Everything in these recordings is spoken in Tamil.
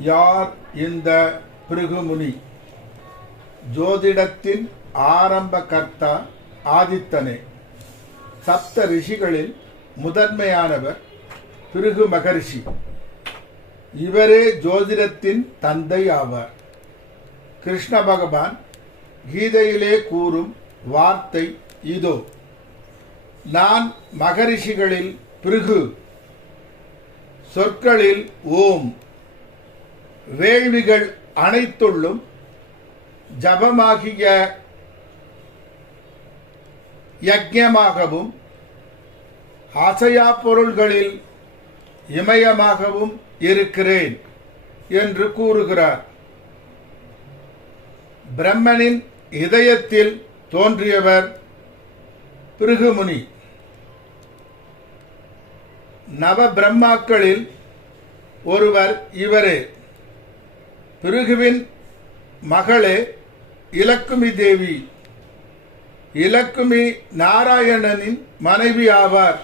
யார் இந்த பிருகுமுனி? ஜோதிடத்தின் ஆரம்ப கர்த்தா ஆதித்தனே. சப்த ரிஷிகளில் முதன்மையானவர் பிருகு மகரிஷி. இவரே ஜோதிடத்தின் தந்தை ஆவார். கிருஷ்ண பகவான் கீதையிலே கூறும் வார்த்தை இதோ. நான் மகரிஷிகளில் பிருகு சொற்களில் ஓம். வேள்விகள் அனைத்துள்ளும் ஜபமாகிய யஜ்யமாகவும் அசையா பொருள்களில் இமயமாகவும் இருக்கிறேன் என்று கூறுகிறார். பிரம்மனின் இதயத்தில் தோன்றியவர் பிருகுமுனி. நவ பிரம்மாக்களில் ஒருவர் இவரே. பிருகுவின் மகளே இலக்குமி தேவி. இலக்குமி நாராயணனின் மனைவி ஆவார்.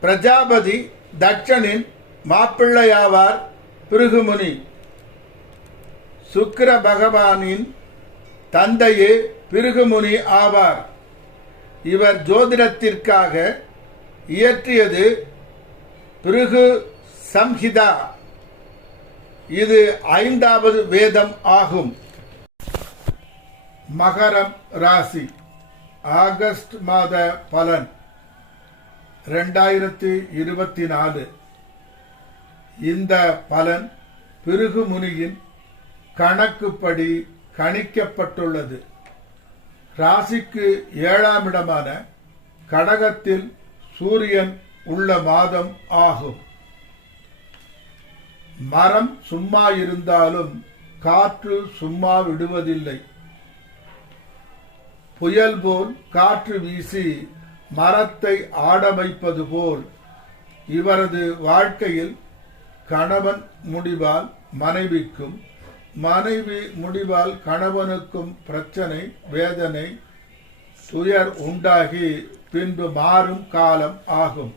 பிரஜாபதி தட்சனின் மாப்பிள்ளையாவார் பிருகுமுனி. சுக்கிர பகவானின் தந்தையே பிருகுமுனி ஆவார். இவர் ஜோதிடத்திற்காக இயற்றியது பிருகு சம்ஹிதா. இது ஐந்தாவது வேதம் ஆகும். மகரம் ராசி. ஆகஸ்ட் மாத பலன். ரெண்டாயிரத்தி இருபத்தி நாலு. இந்த பலன் பிருகு முனியின் கணக்குப்படி கணிக்கப்பட்டுள்ளது. ராசிக்கு ஏழாம் இடமான கடகத்தில் சூரியன் உள்ள மாதம் ஆகும். மரம் சும்மா இருந்தாலும் காற்று சும்மா விடுவதில்லை. புயல் போல் காற்று வீசி மரத்தை ஆட வைப்பது போல் இவரது வாழ்க்கையில் கணவன் முடிவால் மனைவிக்கும் மனைவி முடிவால் கணவனுக்கும் பிரச்சனை வேதனை துயர் உண்டாகி பின்பு மாறும் காலம் ஆகும்.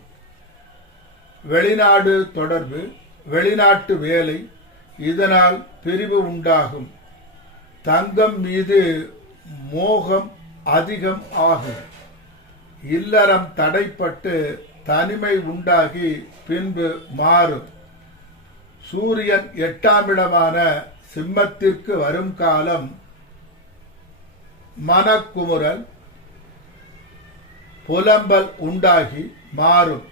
வெளிநாடு தொடர்பு வெளிநாட்டு வேலை இதனால் பிரிவு உண்டாகும். தங்கம் மீது மோகம் அதிகம் ஆகும். இல்லறம் தடைப்பட்டு தனிமை உண்டாகி பின்பு மாறும். சூரியன் எட்டாம் இடமான சிம்மத்திற்கு வரும் காலம் மனக்குமுறல் புலம்பல் உண்டாகி மாறும்.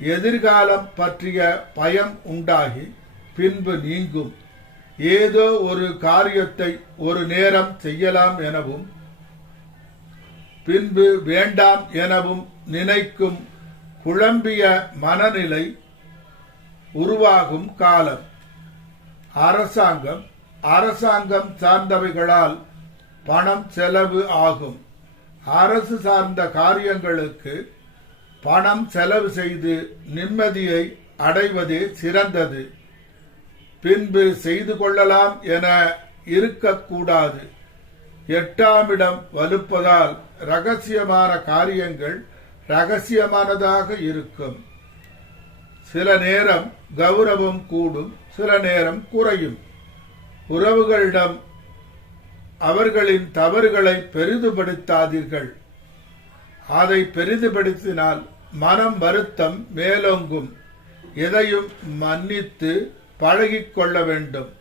எதிர்காலம் பற்றிய பயம் உண்டாகி பின்பு நீங்கும். ஏதோ ஒரு காரியத்தை ஒரு நேரம் செய்யலாம் எனவும் பின்பு வேண்டாம் எனவும் நினைக்கும் குழம்பிய மனநிலை உருவாகும் காலம். அரசாங்கம் அரசாங்கம் சார்ந்தவைகளால் பணம் செலவு ஆகும். அரசு சார்ந்த காரியங்களுக்கு பணம் செலவு செய்து நிம்மதியை அடைவதே சிறந்தது. பின்பு செய்து கொள்ளலாம் என இருக்கக்கூடாது. எட்டாம் இடம் வலுப்பதால் ரகசியமான காரியங்கள் ரகசியமானதாக இருக்கும். சில நேரம் கௌரவம் கூடும் சில நேரம் குறையும். உறவுகளிடம் அவர்களின் தவறுகளை பெரிதுபடுத்தாதீர்கள். அதை பெரிதுபடுத்தினால் மனம் வருத்தம் மேலோங்கும். எதையும் மன்னித்து பழகிக் கொள்ள வேண்டும்.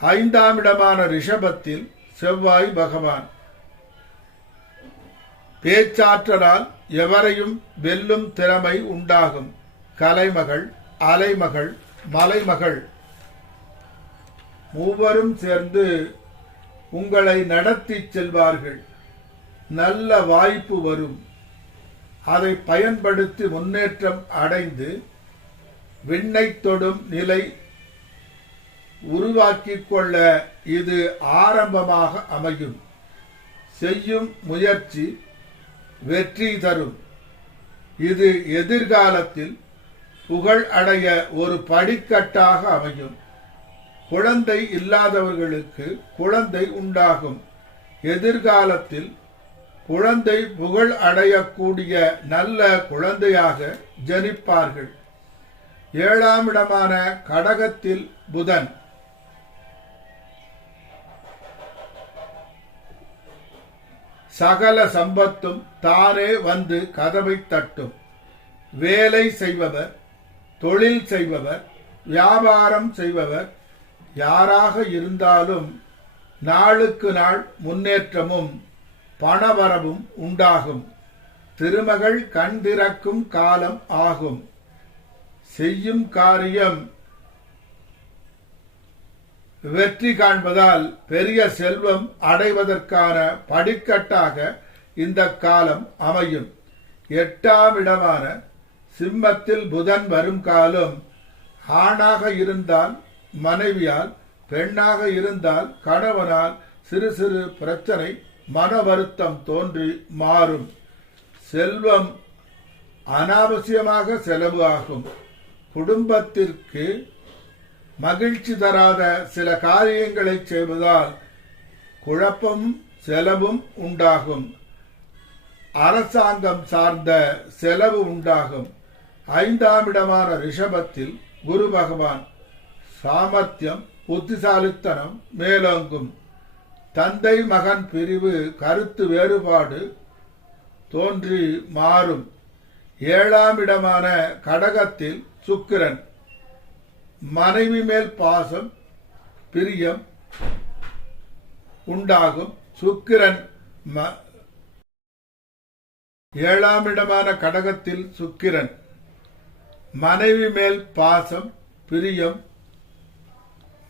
ஐந்தாம் இடமான ரிஷபத்தில் செவ்வாய் பகவான். பேச்சாற்றலால் எவரையும் வெல்லும் திறமை உண்டாகும். கலைமகள் அலைமகள் மலைமகள். மூவரும் சேர்ந்து உங்களை நடத்திச் செல்வார்கள். நல்ல வாய்ப்பு வரும். அதை பயன்படுத்தி முன்னேற்றம் அடைந்து விண்ணை தொடும் நிலை உருவாக்கிக் கொள்ள இது ஆரம்பமாக அமையும். செய்யும் முயற்சி வெற்றி தரும். இது எதிர்காலத்தில் புகழ் அடைய ஒரு படிக்கட்டாக அமையும். குழந்தை இல்லாதவர்களுக்கு குழந்தை உண்டாகும். எதிர்காலத்தில் குழந்தை புகழ் அடையக்கூடிய நல்ல குழந்தையாக ஜனிப்பார்கள். ஏழாம் இடமான கடகத்தில் புதன். சகல சம்பத்தும் தானே வந்து கதவை தட்டும். வேலை செய்பவர் தொழில் செய்பவர் வியாபாரம் செய்பவர் யாராக இருந்தாலும் நாளுக்கு நாள் முன்னேற்றமும் பணவரவும் உண்டாகும். திருமகள் கண் திறக்கும் காலம் ஆகும். செய்யும் காரியம் வெற்றி காண்பதால் பெரிய செல்வம் அடைவதற்கான படிக்கட்டாக இந்த காலம் அமையும். எட்டாம் இடமான சிம்மத்தில் புதன் வரும் காலம் ஆணாக இருந்தால் மனைவியால் பெண்ணாக இருந்தால் கணவனால் சிறு சிறு பிரச்சனை மன வருத்தம் தோன்றி மாறும். செல்வம் அனாவசியமாக செலவு ஆகும். குடும்பத்திற்கு மகிழ்ச்சி தராத சில காரியங்களை செய்வதால் குழப்பமும் செலவும் உண்டாகும். அரசாங்கம் சார்ந்த செலவு உண்டாகும். ஐந்தாம் இடமான ரிஷபத்தில் குரு பகவான் சாமர்த்தியம் புத்திசாலித்தனம் மேலோங்கும். தந்தை மகன் பிரிவு கருத்து வேறுபாடு தோன்றி மாறும். ஏழாம் இடமான கடகத்தில் சுக்கிரன் மனைவி மேல் பாசம் பிரியம் உண்டாகும். சுக்கிரன் ம- ஏழாம் இடமான கடகத்தில் சுக்கிரன் மனைவி மேல் பாசம் பிரியம்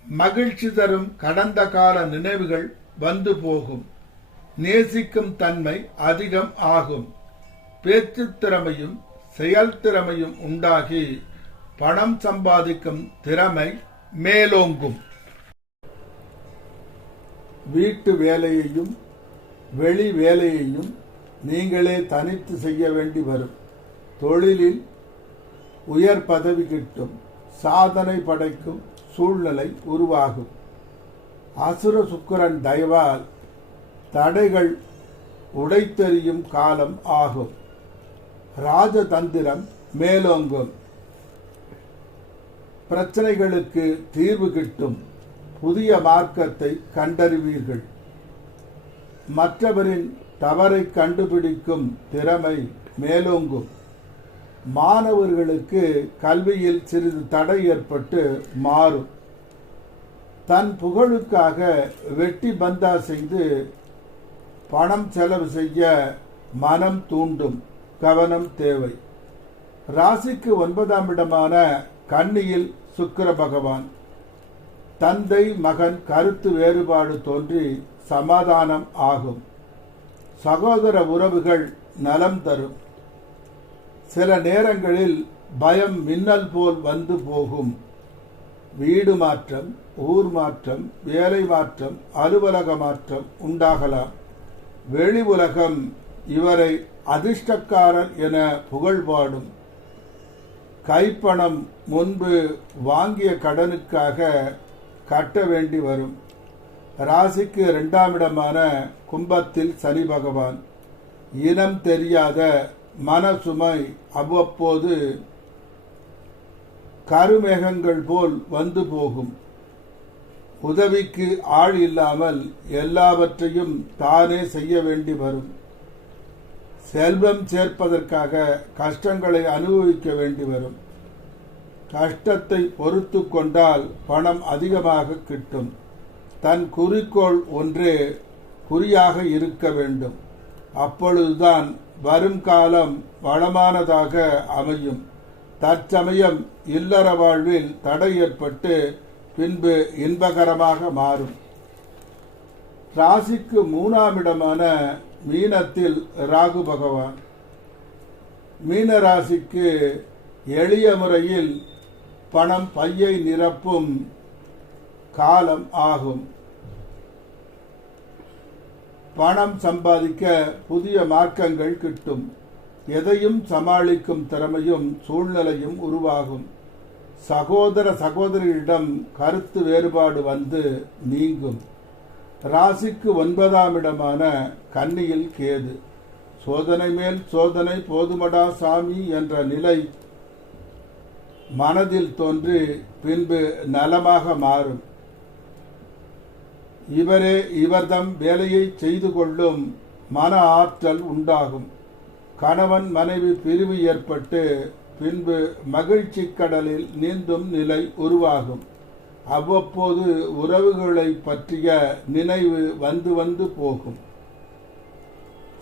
மகிழ்ச்சி தரும் கடந்த கால நினைவுகள் வந்து போகும். நேசிக்கும் தன்மை அதிகம் ஆகும். பேச்சு திறமையும் செயல் திறமையும் உண்டாகி பணம் சம்பாதிக்கும் திறமை மேலோங்கும். வீட்டு வேலையையும் வெளி வேலையையும் நீங்களே தனித்து செய்ய வேண்டி வரும். தொழிலில் உயர் பதவி கிட்டும் சாதனை படைக்கும் சூழ்நிலை உருவாகும். அசுர சுக்கிரன் தயவால் தடைகள் உடைத்தெறியும் காலம் ஆகும். ராஜதந்திரம் மேலோங்கும். பிரச்சனைகளுக்கு தீர்வு கிட்டும் புதிய மார்க்கத்தை கண்டறிவீர்கள். மற்றவரின் தவறை கண்டுபிடிக்கும் திறமை மேலோங்கும். மாணவர்களுக்கு கல்வியில் சிறிது தடை ஏற்பட்டு மாறும். தன் புகழுக்காக வெட்டி பந்தா செய்து பணம் செலவு செய்ய மனம் தூண்டும். கவனம் தேவை. ராசிக்கு ஒன்பதாம் இடமான கன்னியில் சுக்கர பகவான். தந்தை மகன் கருத்து வேறுபாடு தோன்றி சமாதானம் ஆகும். சகோதர உறவுகள் நலம் தரும். சில நேரங்களில் பயம் மின்னல் போல் வந்து போகும். வீடு மாற்றம் ஊர் மாற்றம் வேலை மாற்றம் அலுவலக மாற்றம் உண்டாகலாம். வெளி உலகம் இவரை அதிர்ஷ்டக்காரர் என புகழ்பாடும் கைப்பணம் முன்பு வாங்கிய கடனுக்காக கட்ட வேண்டி வரும். ராசிக்கு இரண்டாம் இடமான கும்பத்தில் சனி பகவான். இனம் தெரியாத மனசுமை அவ்வப்போது கருமேகங்கள் போல் வந்து போகும். உதவிக்கு ஆள் இல்லாமல் எல்லாவற்றையும் தானே செய்ய வேண்டி வரும். செல்வம் சேர்ப்பதற்காக கஷ்டங்களை அனுபவிக்க வேண்டி வரும். கஷ்டத்தை பொறுத்து கொண்டால் பணம் அதிகமாக கிட்டும். தன் குறிக்கோள் ஒன்றே குறியாக இருக்க வேண்டும். அப்பொழுதுதான் வரும் காலம் வளமானதாக அமையும். தற்சமயம் இல்லற வாழ்வில் தடை ஏற்பட்டு பின்பு இன்பகரமாக மாறும். ராசிக்கு மூணாம் இடமான மீனத்தில் ராகு பகவான். மீன ராசிக்கு எளிய முறையில் பணம் பையை நிரப்பும் காலம் ஆகும். பணம் சம்பாதிக்க புதிய மார்க்கங்கள் கிட்டும். எதையும் சமாளிக்கும் திறமையும் சூழ்நிலையும் உருவாகும். சகோதர சகோதரிகளிடம் கருத்து வேறுபாடு வந்து நீங்கும். ராசிக்கு ஒன்பதாம் இடமான கன்னியில் கேது. சோதனை மேல் சோதனை போதுமடா சாமி என்ற நிலை மனதில் தோன்றி பின்பு நலமாக மாறும். இவரே இவர்தம் வேலையை செய்து கொள்ளும் மன ஆற்றல் உண்டாகும். கணவன் மனைவி பிரிவு ஏற்பட்டு பின்பு மகிழ்ச்சி கடலில் நீந்தும் நிலை உருவாகும். அவ்வப்போது உறவுகளை பற்றிய நினைவு வந்து வந்து போகும்.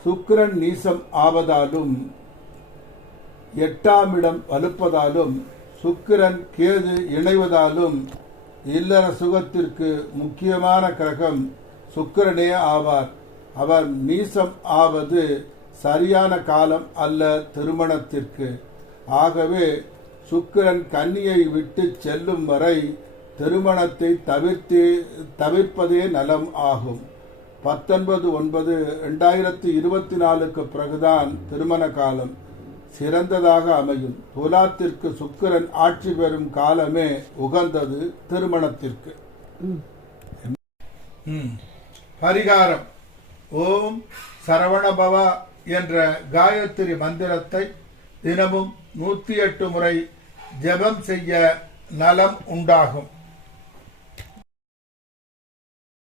சுக்கிரன் நீசம் ஆவதாலும் எட்டாம் இடம் வலுப்பதாலும் சுக்கிரன் கேது இணைவதாலும் இல்லற சுகத்திற்கு முக்கியமான கிரகம் சுக்கிரனே ஆவார். அவர் நீசம் ஆவது சரியான காலம் அல்ல திருமணத்திற்கு. ஆகவே சுக்கிரன் கன்னியை விட்டு செல்லும் வரை திருமணத்தை தவிர்த்து தவிர்ப்பதே நலம் ஆகும். பத்தொன்பது ஒன்பது ரெண்டாயிரத்தி இருபத்தி நாலுக்கு பிறகுதான் திருமண காலம் சிறந்ததாக அமையும். துலாத்திற்கு சுக்கிரன் ஆட்சி பெறும் காலமே உகந்தது திருமணத்திற்கு. ம். பரிகாரம். ஓம் சரவணபவா என்ற காயத்ரி மந்திரத்தை தினமும் நூற்றி எட்டு முறை ஜெபம் செய்ய நலம் உண்டாகும்.